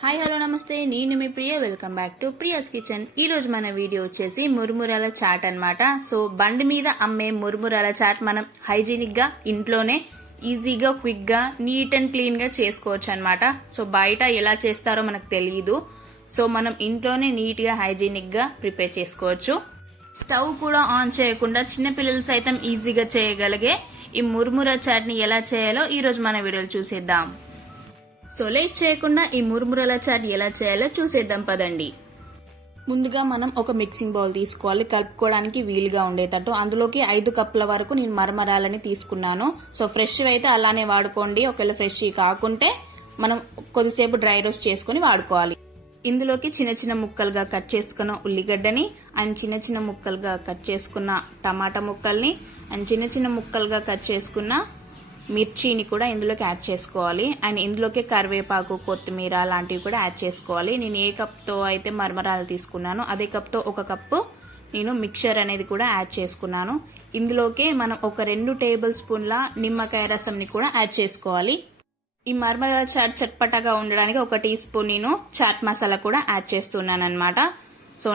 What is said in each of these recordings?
Hi hello namaste, నేను మీ Priya. Welcome back to Priya's kitchen. ఈ రోజు మన వీడియో వచ్చేసి మురుమురాల చాట్ అన్నమాట. సో బండి మీద అమ్మే మురుమురాల చాట్ మనం హైజీనిక్ గా ఇంట్లోనే ఈజీగా క్విక్ గా నీట్ అండ్ క్లీన్ గా చేసుకోవచ్చు అన్నమాట. సో బయట ఎలా చేస్తారో మనకు తెలియదు. సో మనం ఇంట్లోనే నీట్ గా హైజీనిక్ గా ప్రిపేర్ చేసుకోవచ్చు. స్టవ్ కూడా ఆన్ చేయకుండా చిన్నపిల్లలు సైతం ఈజీగా చేయగలిగే ఈ మురుమురా చాట్ ని ఎలా చేయాలో ఈ రోజు మన వీడియోలో చూసేద్దాం. సో లేట్ చేయకుండా ఈ మురుమురాల చాట్ ఎలా చేయాలో చూసేద్దాం పదండి. ముందుగా మనం ఒక మిక్సింగ్ బౌల్ తీసుకోవాలి, కలుపుకోవడానికి వీలుగా ఉండేటట్టు. అందులోకి 5 కప్పుల వరకు నేను మరమరాలని తీసుకున్నాను. సో ఫ్రెష్ అయితే అలానే వాడుకోండి, ఒకవేళ ఫ్రెష్ కాకుంటే మనం కొద్దిసేపు డ్రై రోస్ట్ చేసుకుని వాడుకోవాలి. ఇందులోకి చిన్న చిన్న ముక్కలుగా కట్ చేసుకున్న ఉల్లిగడ్డని అండ్ చిన్న చిన్న ముక్కలుగా కట్ చేసుకున్న టమాటా ముక్కల్ని అండ్ చిన్న చిన్న ముక్కలుగా కట్ చేసుకున్న మిర్చిని కూడా ఇందులోకి యాడ్ చేసుకోవాలి. అండ్ ఇందులోకి కరివేపాకు, కొత్తిమీర లాంటివి కూడా యాడ్ చేసుకోవాలి. నేను ఏ కప్తో అయితే మరమరాలు తీసుకున్నాను అదే కప్తో 1 కప్పు నేను మిక్చర్ అనేది కూడా యాడ్ చేసుకున్నాను. ఇందులోకి మనం ఒక 2 టేబుల్ స్పూన్ల నిమ్మకాయ రసంని కూడా యాడ్ చేసుకోవాలి. ఈ మరమరాల చాట్ చట్పటగా ఉండడానికి 1 టీ స్పూన్ నేను చాట్ మసాలా కూడా యాడ్ చేస్తున్నాను అనమాట. సో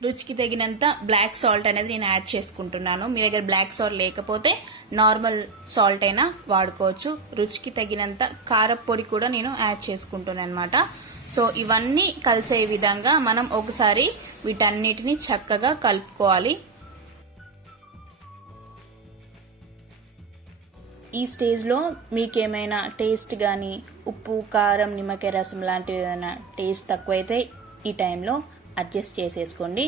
రుచికి తగినంత బ్లాక్ సాల్ట్ అనేది నేను యాడ్ చేసుకుంటున్నాను. మీ దగ్గర బ్లాక్ సాల్ట్ లేకపోతే నార్మల్ సాల్ట్ అయినా వాడుకోవచ్చు. రుచికి తగినంత కారపొడి కూడా నేను యాడ్ చేసుకుంటున్నాను అనమాట. సో ఇవన్నీ కలిసే విధంగా మనం ఒకసారి వీటన్నిటిని చక్కగా కలుపుకోవాలి. ఈ స్టేజ్లో మీకేమైనా టేస్ట్ కానీ ఉప్పు, కారం, నిమ్మకాయ రసం లాంటివి ఏదైనా టేస్ట్ తక్కువైతే ఈ టైంలో అడ్జస్ట్ చేసేసుకోండి.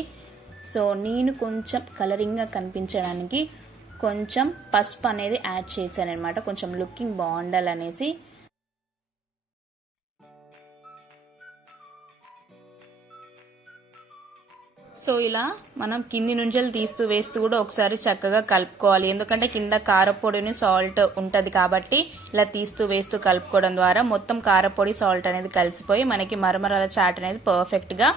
సో నేను కొంచెం కలరింగ్గా కనిపించడానికి కొంచెం పసుపు అనేది యాడ్ చేశాను అనమాట, కొంచెం లుకింగ్ బాగుండాలనేసి. సో ఇలా మనం కింది నుంచెలు తీస్తూ వేస్తూ కూడా ఒకసారి చక్కగా కలుపుకోవాలి. ఎందుకంటే కింద కారపొడిని సాల్ట్ ఉంటుంది కాబట్టి ఇలా తీస్తూ వేస్తూ కలుపుకోవడం ద్వారా మొత్తం కారపొడి సాల్ట్ అనేది కలిసిపోయి మనకి మరమరాల చాట్ అనేది పర్ఫెక్ట్గా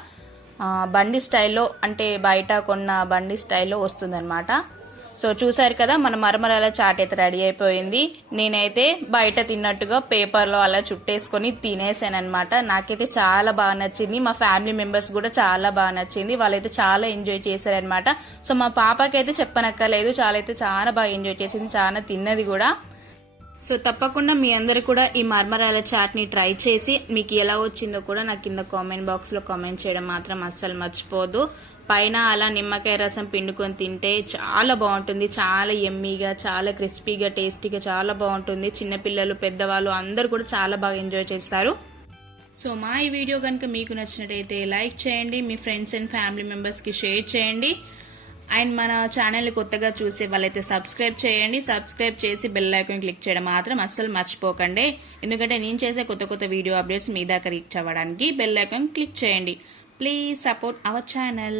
బండి స్టైల్లో, అంటే బయట కొన్న బండి స్టైల్లో వస్తుందన్నమాట. సో చూసారు కదా, మన మరమరాల చాట్ అయితే రెడీ అయిపోయింది. నేనైతే బయట తిన్నట్టుగా పేపర్లో అలా చుట్టేసుకొని తినేసాను అనమాట. నాకైతే చాలా బాగా నచ్చింది. మా ఫ్యామిలీ మెంబర్స్ కూడా చాలా బాగా నచ్చింది. వాళ్ళైతే చాలా ఎంజాయ్ చేశారనమాట. సో మా పాపకైతే చెప్పనక్కర్లేదు, చాలా బాగా ఎంజాయ్ చేసింది, చాలా తిన్నది కూడా. సో తప్పకుండా మీ అందరు కూడా ఈ మరమరాల చాట్ని ట్రై చేసి మీకు ఎలా వచ్చిందో కూడా నాకు కింద కామెంట్ బాక్స్లో కామెంట్ చేయడం మాత్రం అస్సలు మర్చిపోదు. పైన అలా నిమ్మకాయ రసం పిండుకొని తింటే చాలా బాగుంటుంది. చాలా ఎమ్మీగా, చాలా క్రిస్పీగా, టేస్టీగా చాలా బాగుంటుంది. చిన్నపిల్లలు, పెద్దవాళ్ళు అందరూ కూడా చాలా బాగా ఎంజాయ్ చేస్తారు. సో మా ఈ వీడియో కనుక మీకు నచ్చినట్టయితే లైక్ చేయండి, మీ ఫ్రెండ్స్ అండ్ ఫ్యామిలీ మెంబర్స్కి షేర్ చేయండి. అండ్ మన ఛానల్ని కొత్తగా చూసే వాళ్ళైతే సబ్స్క్రైబ్ చేయండి. సబ్స్క్రైబ్ చేసి బెల్ ఐకాన్ క్లిక్ చేయడం మాత్రం అస్సలు మర్చిపోకండి. ఎందుకంటే నేను చేసే కొత్త వీడియో అప్డేట్స్ మీ దాకా రీచ్ అవ్వడానికి బెల్ ఐకాన్ క్లిక్ చేయండి. Please support our channel.